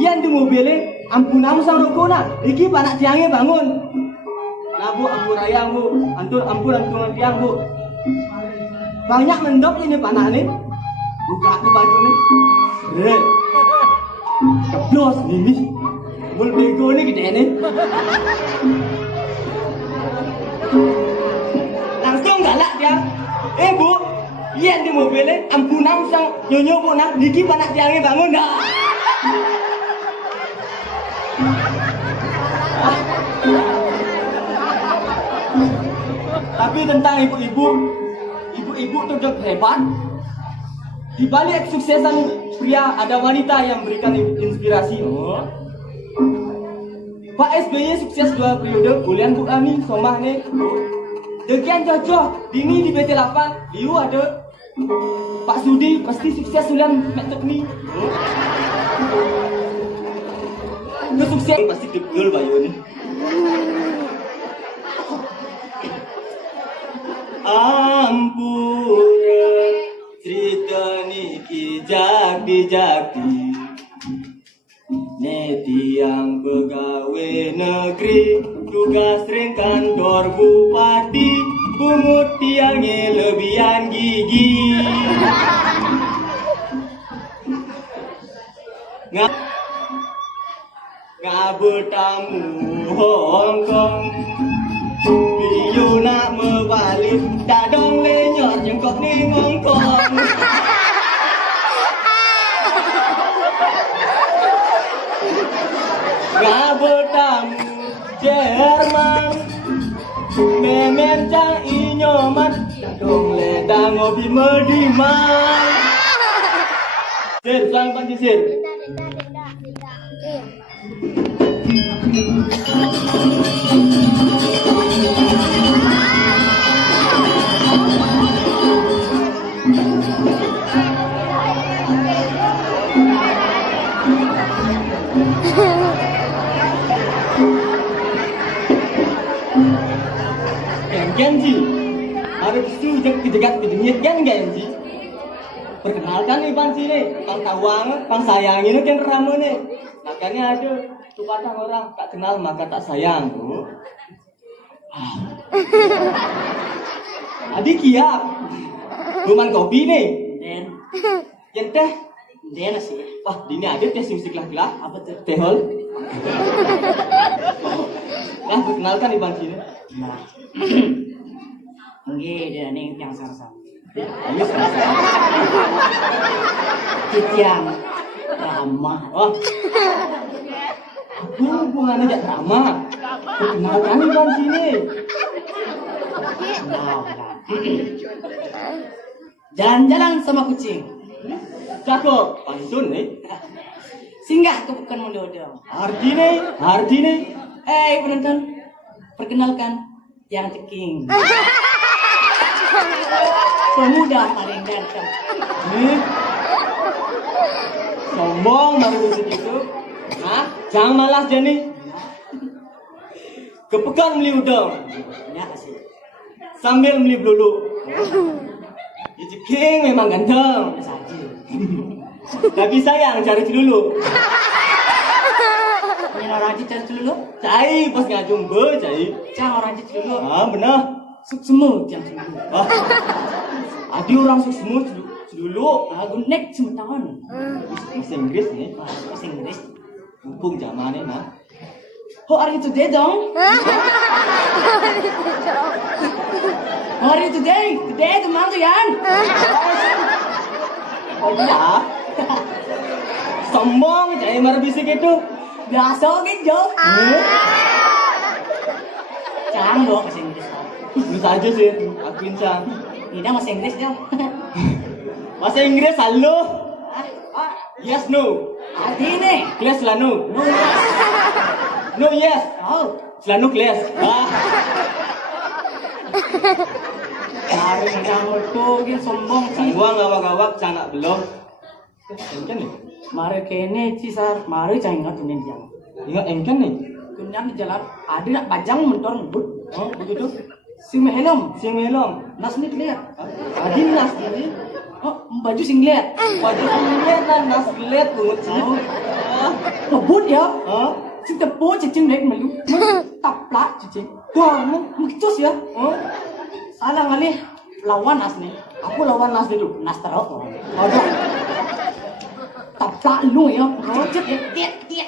Yen di mobilnya ampunam sang rokona. Iki panak tiangnya bangun. Nah bu, ampun ayang bu, ampun tiang bu. Banyak mendok ini panak nih. Buka tuh baju nih. Red. Keplos nih. Mul bego nih gede nih. Langsung galak dia. Bu, iya di mobilnya ampunam sang nyonyo bu nak. Niki panak tiangnya bangun dah. Tapi tentang ibu-ibu tetap hebat. Di balik kesuksesan pria ada wanita yang memberikan inspirasi. Pak SBY sukses 2 periode, kuliah Bu Ani, somah nih. Dekian cocok, dini di BT8, liu ada Pak Sudi, pasti sukses sulian metok nih. Kesuksesan pasti degel bayu nih. Ampura cerita niki jati Neti yang pegawai negeri tugas ring kantor bupati pungut tiangnya lebihan gigi ngabetamu Hongkong Biu nak membalik dadong lenyor jengkok ni ngongkong ngabetamu Jerman memen cang inyoman dadong ledang ngopi mediman sir sang panci sir Genji, harus sujud kejegat kejenyit kan Genji. Perkenalkan nih Bang sini, Bang Tawang, Bang sayang ini kan rame nih. Makanya ada tuh patah orang tak kenal maka tak sayang tuh. Adik kiap, cuman kopi nih. Den, yang teh, den sih. Wah, dini ada tes musik lah. Apa tuh? Tehol. Nah, perkenalkan nih Bang sini. Nah, enggak ada nih yang sarsan. Ayo sarsan. Titiang ramah. Oh, apa hubungannya jak ramah? Perkenalkan nih Bang sini. Nah, jalan-jalan sama kucing. Cakep, pantun nih. Singgah ke bukan mendodong. Arti nih. Penonton, perkenalkan yang ceking. Pemuda paling ganteng. Nih, sombong baru begitu. Nah, jangan malas Jenny. Kepekan beli udang, Ya sih. sambil beli belulu. Ceking memang ganteng. Saja. Tapi sayang cari dulu. Ini orang cicit dulu. Cai pas ngajung be, cai. Jangan orang cicit dulu. Ah benar. Semut yang semut. Ah, adi orang semut dulu. Aku nek semut tahun. Bahasa Inggris nih. Bahasa Inggris. Mumpung zamannya nah. How are you today, dong? How are you today? Today teman tuh Yan. Oh iya. Sombong, cai marah bisik itu. Biasa gitu. Cang dong bahasa Inggris. Bisa aja sih, akuin cang. Ini bahasa Inggris dong. Bahasa Inggris halo. Yes no. Adi nih. Kelas lah no. No yes. No yes. Oh. Selalu kelas. Ah. Cari kamu tuh gitu sombong sih. Gua ngawak-ngawak canak belum. Engkan nih. Mari kene cisar, mari jangan tuh nih jangan. Ingat engkan nih. Kunyan di jalan ada nak pajang mentor ngebut. Oh begitu. Sing helm, Sing melong. nas nih lihat. Adin nas ini. Oh, baju singlet. Wajib singlet dan nas gelet bungut sih. Oh. Ah. Ngebut ya. Hah? Sing tepo cicing dek melu. Taplak cicing. Wah, Begitus ya. Hah? Salah kali lawan nas nih. Aku lawan Nas dulu. Nas terus. Aduh. Taplak lu ya. Cicit ya. Tiet.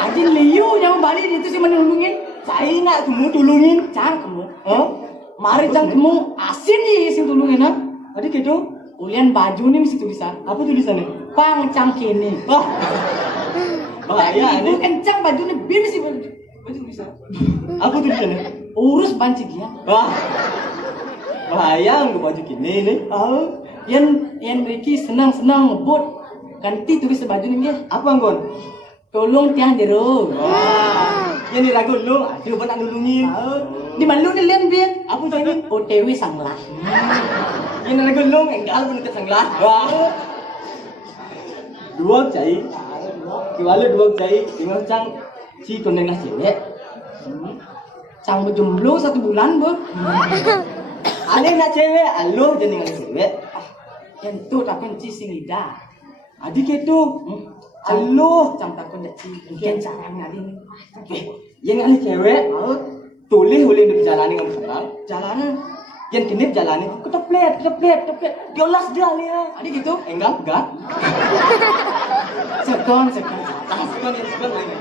Anjing liu yang balik itu sih menulungin. Saya nak kamu tulungin. Jangan kamu. Hah? Mari jangan kamu asin nih sing tulungin ha. Tadi gitu. Ulian baju nih mesti tulisan. Apa tulisannya? Pang cang kini. Wah. Bahaya Ibu nih. kencang bajunya bin sih baju tulisan. Apa tulisannya? Urus banci dia. Wah. Bahaya nggak baju gini nih. Yang Ricky senang ngebut. Ganti tulis baju nih dia. Apa Anggon? Tolong tiang jeruk. Wah. Ini ragu lu. Aduh, nak nulungin. Di mana lu nih lihat dia? Apa tadi? OTW sanglah. Ini ragu lu enggal pun ke sanglah. Wah. Dua cai. Kiwalu dua cai. Tinggal cang si kondeng lah cewek. Cang berjomblo 1 bulan bu. Aneh nak cewek, alo jadi nggak cewek. Yang tu tapi ci sing lidah. Adik itu, alo. Cang takut dak ci. Mungkin cara ngali nih. Yang nggak cewek, tulis boleh dijalani nggak kenal. Jalanan. Yang kini jalani, keteplet. Diolas dia lihat. Adik gitu. Enggak. Sekon. Sekon lagi.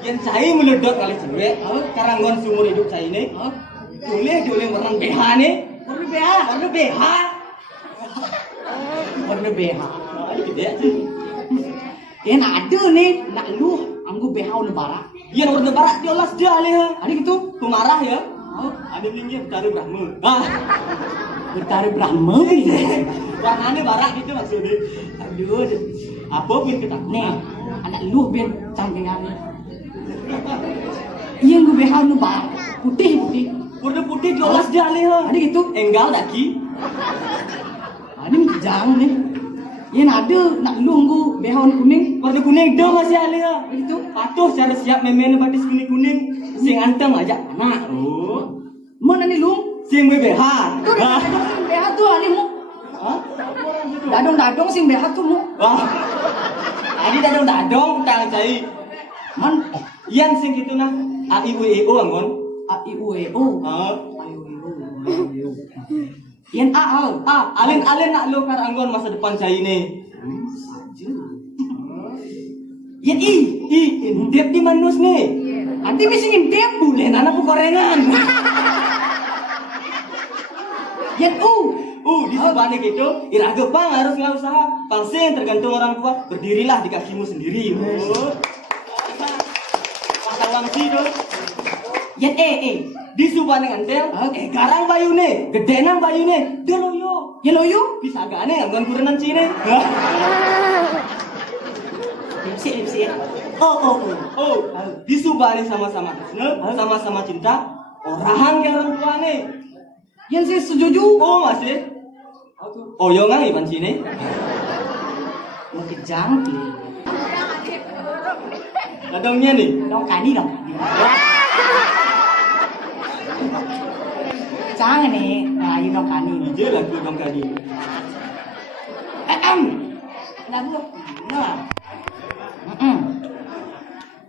Yang cai meledot kali cewek, karangon seumur hidup cai ini. Boleh warna BH nih. Warna BH. Warna BH. Adik gede. Yang ada nih, nak lu anggu BH lebaran. Yang warna barat diolas dia lihat. Adik gitu. Pemarah ya. Ada tinggi Betara Brahma. Betara Brahma. Warnanya barat gitu maksudnya. Aduh. Apa pun kita Nih, anak lu biar canggihnya. Iya gue BH lebaran. Putih. Warna putih diolas dia lihat. Adik gitu. Enggal daki. Ini jangan nih. Yang ada nak lu anggu BH warna kuning. Warna kuning dah masih alih. Gitu. Patuh cara siap memen batis kuning. Sing anteng aja anak. Mana nih lu? Sing BH. Tuh dadong sing BH tuh alimu. Hah? Dadong sing BH tuh mu. Wah. Tadi dadong tang cai. Man Yang sing gitu nah. A I U E O anggon. A I U E O. Ah. Yang A. Alin nak lu kar anggon masa depan cai ini. Yang I. Indep di manus nih. Nanti mesti ngintip Boleh anak korengan. Yang U. Di sebane gitu, iraga pang harus nggak usaha. Pangsing tergantung orang tua. Berdirilah di kakimu sendiri. Pasal wangsi tuh. Yang E. Di subane ngantel. Garang bayune, gedenan bayune. Deloyo. Yang Loyo. Bisa gane anggon kurenan cine. Lipsi. Di subane sama-sama Krishna, sama-sama cinta. Orang yang orang tuane. Yang saya setuju. Masih. Yo ngang iban sini. Mau kejang. Ladongnya nih. Dong kani. Jangan nih, ngayu dong kani. Ije lagu dong kadi. Kenapa?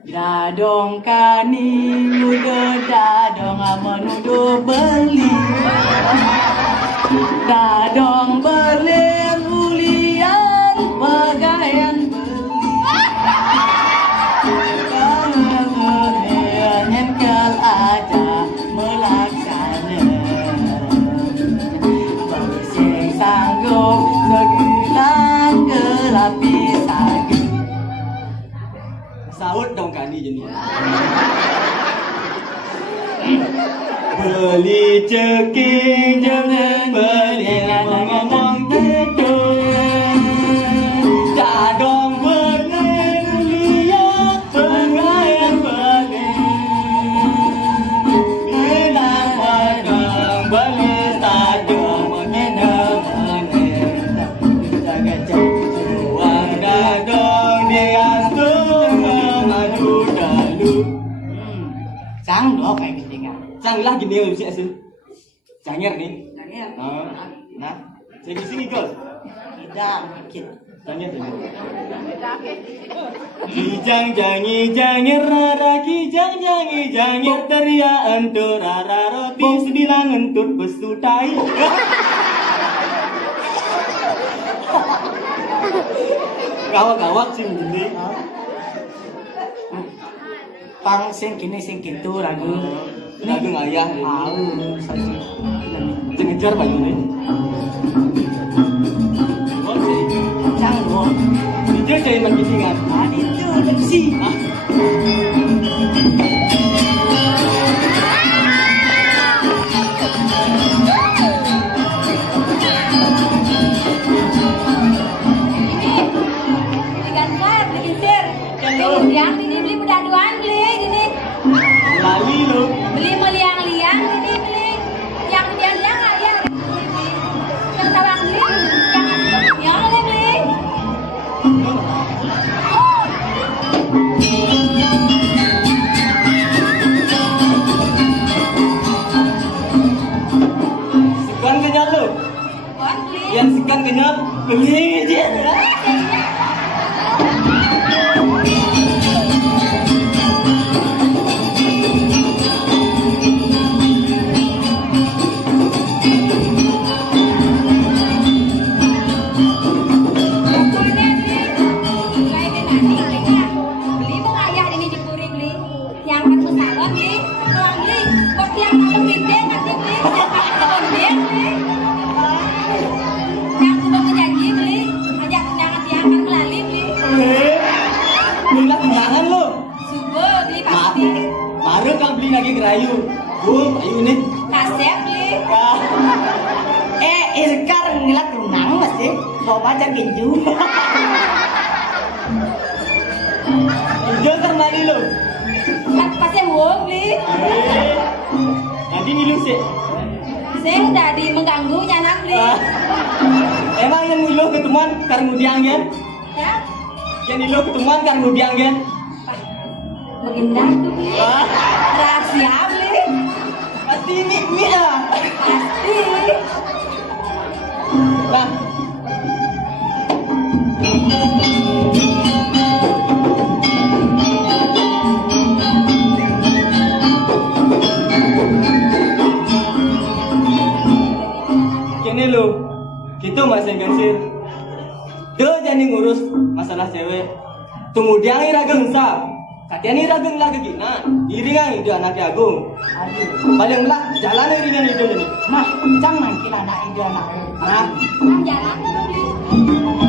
Dadong kani muda dadong menuduh beli. Dadong berlian pegaian beli. Engkel ada melaksana. Bersing sanggup segilang kelapisan. Saud dong kani jenis. Beli ceking jangan beli ngomong gitu. Dadong berlian pegaian beli. Bilang padang beli tajam menyenang. Jaga juang dadong dia maju dalu. Sang dong kayak gini kan. Canglah gini ya sih asin. Canger nih. Jangan. Nah, saya di sini Gos. dah sakit. Tanya dulu. Kijang jangi jangir rara kijang jangi jangir teriak entur rara roti sebilang entur pesutai. Gawak-gawak sih ini. Pang sing kini sing gitu lagu. Lagu ngayah ini. Tahu saja. Cengejar Pak Yuni. Oh sih. Canggo. Itu jadi mengkisingan. Itu sih. Yang ini beli pedaduan beli gini. Lali lo. Beli meliang-liang ini beli. Yang liang-liang nggak ya? Yang tawang beli. Yang oleh beli. Sekan kenyal lo. Kon beli. Yang sekan kenyal beli dia. Beli mau ayah ini dipuri beli. Yang kan pesawan beli. Kalau beli kok yang mau beli nanti beli. Yang beli. Yang sudah berjanji beli. Ajak undangan tiang kan melali beli. Bilang undangan lo. Subur beli pasti. Baru kau beli lagi gerayu. Bu, ayo ini. Kasep beli. Sekarang ngelak renang masih bawa pacar ginju. Jangan mari lo. Kan pasti mau beli. Nanti ngilu sih. Saya udah di mengganggu nyanam beli. Emang yang ngilu ketemuan karena mudiang kan? Ya. Yang ngilu ketemuan karena mudiang kan? Beginda tuh beli. Rahasia beli. Pasti ini lah. Pasti. Nah. Kini lo, kita masih gensir. Dia jadi ngurus masalah cewek. Tunggu dia ngira gengsa. Katanya ngira geng lagi gina. Iringan itu anaknya Agung. Aduh. Paling lah jalan iringan itu jadi. Mah, jangan kira anak itu anak. Nah, Kan jalan tuh beli.